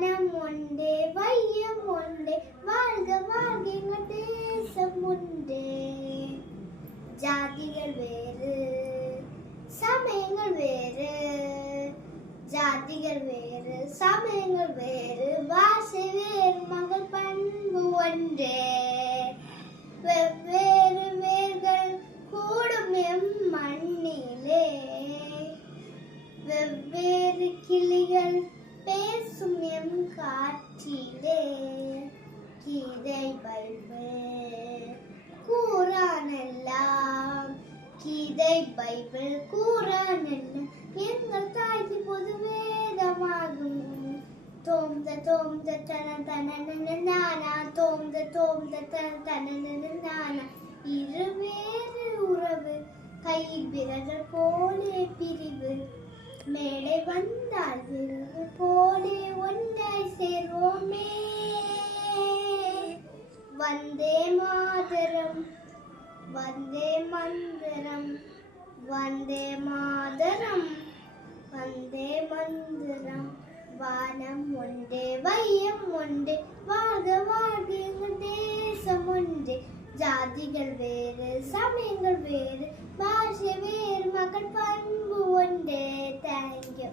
வானம் ஒன்றே வையம் ஒன்றே வாழ்க வாழ்க எங்கள் தேசம் ஒன்றே. ஜாதிகள் வேறு சமயங்கள் வேறு, ஜாதிகள் வேறு சமயங்கள் வேறு, பாஷை வேறு மகள் பண்பு ஒன்றே. வெவ்வேறு வேர்கள் கூடும் எம் மண்ணிலே, வெவ்வேறு கிளிகள் பேசும் எம் காற்றிலே. கீதை பைபிள் குர்ஆன் எல்லாம், கீதை பைபிள் குர்ஆன் எல்லாம் எங்கள் தாய்க்கு பொது வேதமாகும். தோம்த தோம்த தன தன நானா, தோம்த தோம்த தன தன நானா. இருவேறு உறவு கை விரல் போலே பிரிவு, மேடை வந்தால் விருது போலே ஒன்றாய் சேர்வோமே. வந்தே மாதரம் வந்தே மந்திரம், வந்தே மாதரம் வந்தே மந்திரம். வானம் ஒன்றே வையம் ஒன்றே வாழ்க வாழ்க எங்கள் தேசம் ஒன்றே. ஜாதிகள் வேறு சமயங்கள் வேறு, பாஷை வேறு மகள் பண்பு ஒன்றே. தேங்க்யூ.